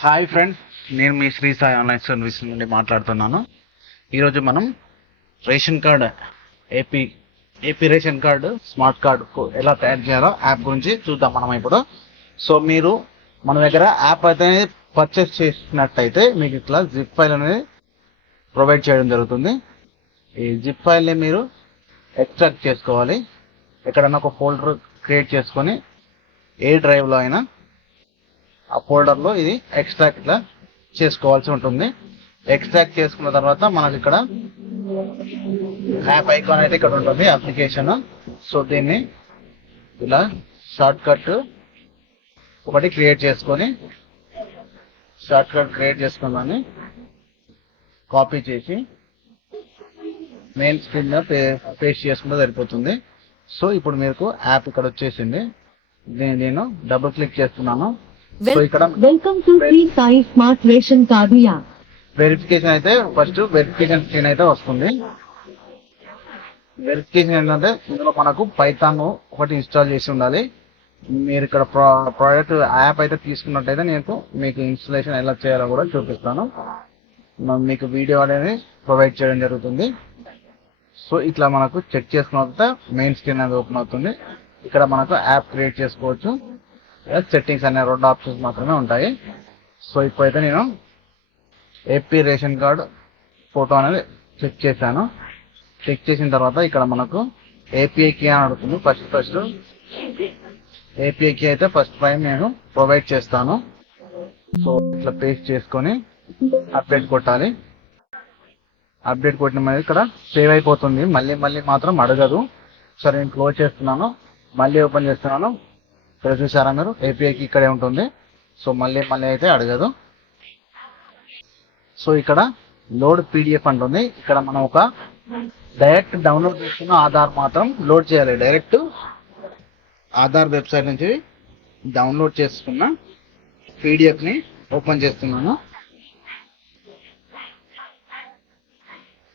Hi friends నేను మీ Shri Sai online service నుండి మాట్లాడుతున్నాను. ఈరోజు మనం ration card AP AP ration card smart card ఎలా తయారు చేయాలో యాప్ గురించి చూద్దాం మనం ఇప్పుడు. సో మీరు మన దగ్గర యాప్ అయితే పర్చేస్ చేసినట్టయితే మీకు ఇట్లా జిప్ ఫైల్ అనేది ప్రొవైడ్ చేయడం జరుగుతుంది. ఈ జిప్ ఫైల్ని మీరు ఎక్స్ట్రాక్ట్ చేసుకోవాలి. ఎక్కడన్నా ఒక ఫోల్డర్ క్రియేట్ చేసుకొని ఏ డ్రైవ్లో అయినా ఆ ఫోల్డర్లో ఇది ఎక్స్ట్రాక్ట్ ఇట్లా చేసుకోవాల్సి ఉంటుంది. ఎక్స్ట్రాక్ట్ చేసుకున్న తర్వాత మనకి ఇక్కడ యాప్ ఐకాన్ అయితే ఇక్కడ ఉంటుంది అప్లికేషన్. సో దీన్ని ఇలా షార్ట్ కట్ ఒకటి క్రియేట్ చేసుకొని షార్ట్ కట్ క్రియేట్ చేసుకున్నాను కాపీ చేసి మెయిన్ స్క్రీన్ పేస్ట్ చేసుకుంటే సరిపోతుంది. సో ఇప్పుడు మీకు యాప్ ఇక్కడ వచ్చేసింది. దీన్ని నేను డబుల్ క్లిక్ చేస్తున్నాను. Welcome to Shri Sai smart ration card verification అయితే ఫస్ట్ వెరిఫికేషన్ స్క్రీన్ అయితే వస్తుంది. వెరిఫికేషన్ ఏంటంటే ఇందులో మనకు పైథాన్ ఒకటి ఇన్స్టాల్ చేసి ఉండాలి. మీరు ఇక్కడ ప్రోడక్ట్ యాప్ అయితే తీసుకున్నట్టయితే నేను మీకు ఇన్స్టాలేషన్ ఎలా చేయాలో కూడా చూపిస్తాను. మీకు వీడియో అనేది ప్రొవైడ్ చేయడం జరుగుతుంది. సో ఇట్లా మనకు చెక్ చేసుకున్న తర్వాత మెయిన్ స్క్రీన్ అనేది ఓపెన్ అవుతుంది. ఇక్కడ మనకు యాప్ క్రియేట్ చేసుకోవచ్చు. సెట్టింగ్స్ అనే రెండు ఆప్షన్స్ మాత్రమే ఉంటాయి. సో ఇప్పుడైతే నేను ఏపీ రేషన్ కార్డ్ ఫోటో అనేది చెక్ చేశాను. చెక్ చేసిన తర్వాత ఇక్కడ మనకు ఏపీఐకి అని అడుగుతుంది. ఫస్ట్ ఫస్ట్ ఏపీఐకి అయితే ఫస్ట్ టైం నేను ప్రొవైడ్ చేస్తాను. సో ఇట్లా పేస్ట్ చేసుకొని అప్డేట్ కొట్టాలి. అప్డేట్ కొట్టిన మీద ఇక్కడ సేవ్ అయిపోతుంది. మళ్ళీ మళ్ళీ మాత్రం అడగదు. సరే నేను క్లోజ్ చేస్తున్నాను. మళ్ళీ ఓపెన్ చేస్తున్నాను. ఇక్కడ చూసారా మీరు? ఏపీఐకి ఇక్కడే ఉంటుంది. సో మళ్ళీ మళ్ళీ అయితే అడగదు. సో ఇక్కడ లోడ్ పీడిఎఫ్ అంటుంది ఇక్కడ మనం ఒక డైరెక్ట్ డౌన్లోడ్ చేసుకున్న ఆధార్ మాత్రం లోడ్ చేయాలి. డైరెక్ట్ ఆధార్ వెబ్సైట్ నుంచి డౌన్లోడ్ చేసుకున్న పీడిఎఫ్ని ఓపెన్ చేస్తున్నాను.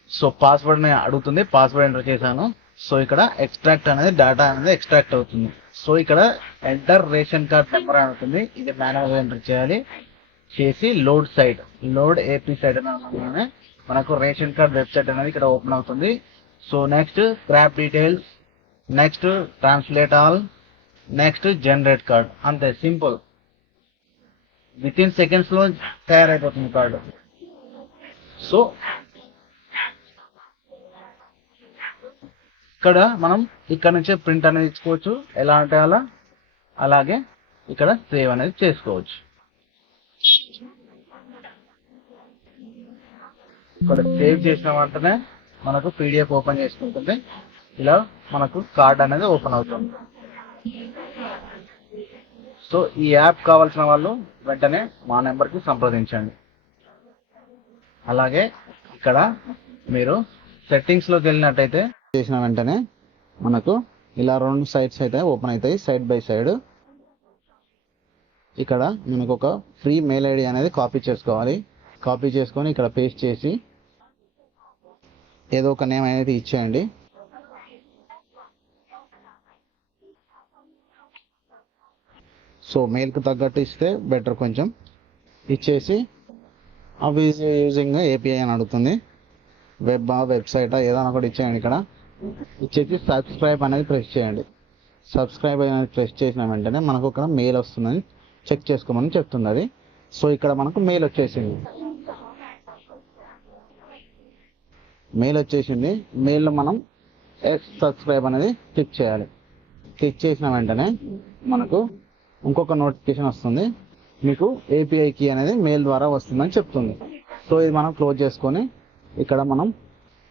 సో పాస్వర్డ్ని అడుగుతుంది. పాస్వర్డ్ ఎంటర్ చేశాను. సో ఇక్కడ ఎక్స్ట్రాక్ట్ అనేది డేటా అనేది ఎక్స్ట్రాక్ట్ అవుతుంది. సో ఇక్కడ ఎంటర్ రేషన్ కార్డ్ నెంబర్ అని అవుతుంది ఇది మాన్యువల్ ఎంటర్ చేయాలి. చేసి load site load AP site అనగానే మనకు రేషన్ కార్డ్ వెబ్సైట్ అనేది ఇక్కడ ఓపెన్ అవుతుంది. So next crop details next translate all next generate card. అంతే సింపుల్. విత్ ఇన్ సెకండ్స్లో తయారైపోతుంది కార్డు. సో ఇక్కడ మనం ఇక్కడ నుంచే ప్రింట్ అనేది ఇచ్చుకోవచ్చు ఎలా అంటే అలా. అలాగే ఇక్కడ సేవ్ అనేది చేసుకోవచ్చు. ఇక్కడ సేవ్ చేసిన వెంటనే మనకు పీడిఎఫ్ ఓపెన్ చేసుకుంటుంది. ఇలా మనకు కార్డ్ అనేది ఓపెన్ అవుతుంది. సో ఈ యాప్ కావాల్సిన వాళ్ళు వెంటనే మా నెంబర్కి సంప్రదించండి. అలాగే ఇక్కడ మీరు సెట్టింగ్స్లోకి వెళ్ళినట్టయితే చేసిన వెంటనే మనకు ఇలా రెండు సైడ్స్ అయితే ఓపెన్ అవుతాయి సైడ్ బై సైడ్ ఇక్కడ మనకు ఒక ఫ్రీ మెయిల్ ఐడి అనేది కాపీ చేసుకోవాలి. కాపీ చేసుకొని ఇక్కడ పేస్ట్ చేసి ఏదో ఒక నేమ్ అనేది ఇచ్చేయండి. సో మెయిల్కి తగ్గట్టు ఇస్తే బెటర్ కొంచెం. ఇచ్చేసి అవి యూజింగ్ ఏపీఐ అని అడుగుతుంది. వెబ్ వెబ్సైట్ ఏదైనా ఒకటి ఇచ్చేయండి ఇక్కడ. ఇచ్చేసి సబ్స్క్రైబ్ అనేది ప్రెస్ చేయండి. సబ్స్క్రైబ్ అనేది ప్రెస్ చేసిన వెంటనే మనకు ఇక్కడ మెయిల్ వస్తుందని చెక్ చేసుకోమని చెప్తుంది అది సో ఇక్కడ మనకు మెయిల్ వచ్చేసింది. మెయిల్ వచ్చేసింది. మెయిల్లో మనం ఎక్స్ సబ్స్క్రైబ్ అనేది క్లిక్ చేయాలి. క్లిక్ చేసిన వెంటనే మనకు ఇంకొక నోటిఫికేషన్ వస్తుంది. మీకు ఏపీఐ కీ అనేది మెయిల్ ద్వారా వస్తుందని చెప్తుంది. సో ఇది మనం క్లోజ్ చేసుకొని ఇక్కడ మనం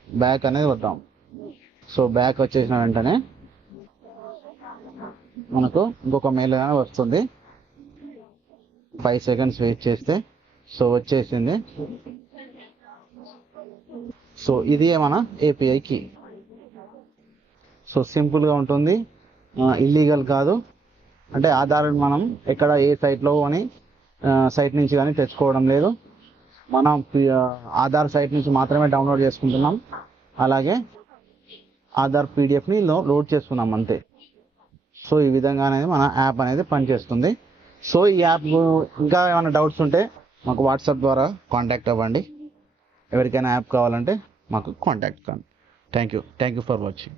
బ్యాక్ అనేది వద్దాం. సో బ్యాక్ వచ్చేసిన వెంటనే మనకు ఇంకొక మెయిల్ వస్తుంది. ఫైవ్ సెకండ్స్ వెయిట్ చేస్తే సో వచ్చేసింది. సో ఇది మన ఏపీఐ కీ సో సింపుల్గా ఉంటుంది. ఇల్లీగల్ కాదు. అంటే ఆధార్ మనం ఎక్కడ ఏ సైట్లో అని సైట్ నుంచి కానీ తెచ్చుకోవడం లేదు. మనం ఆధార్ సైట్ నుంచి మాత్రమే డౌన్లోడ్ చేసుకుంటున్నాం. అలాగే ఆధార్ పీడిఎఫ్ని లోడ్ చేసుకున్నాం అంతే. సో ఈ విధంగా అనేది మన యాప్ అనేది పనిచేస్తుంది. సో ఈ యాప్ ఇంకా ఏమైనా డౌట్స్ ఉంటే మాకు వాట్సాప్ ద్వారా కాంటాక్ట్ అవ్వండి. ఎవరికైనా యాప్ కావాలంటే మాకు కాంటాక్ట్ కాండి thank you thank you for watching.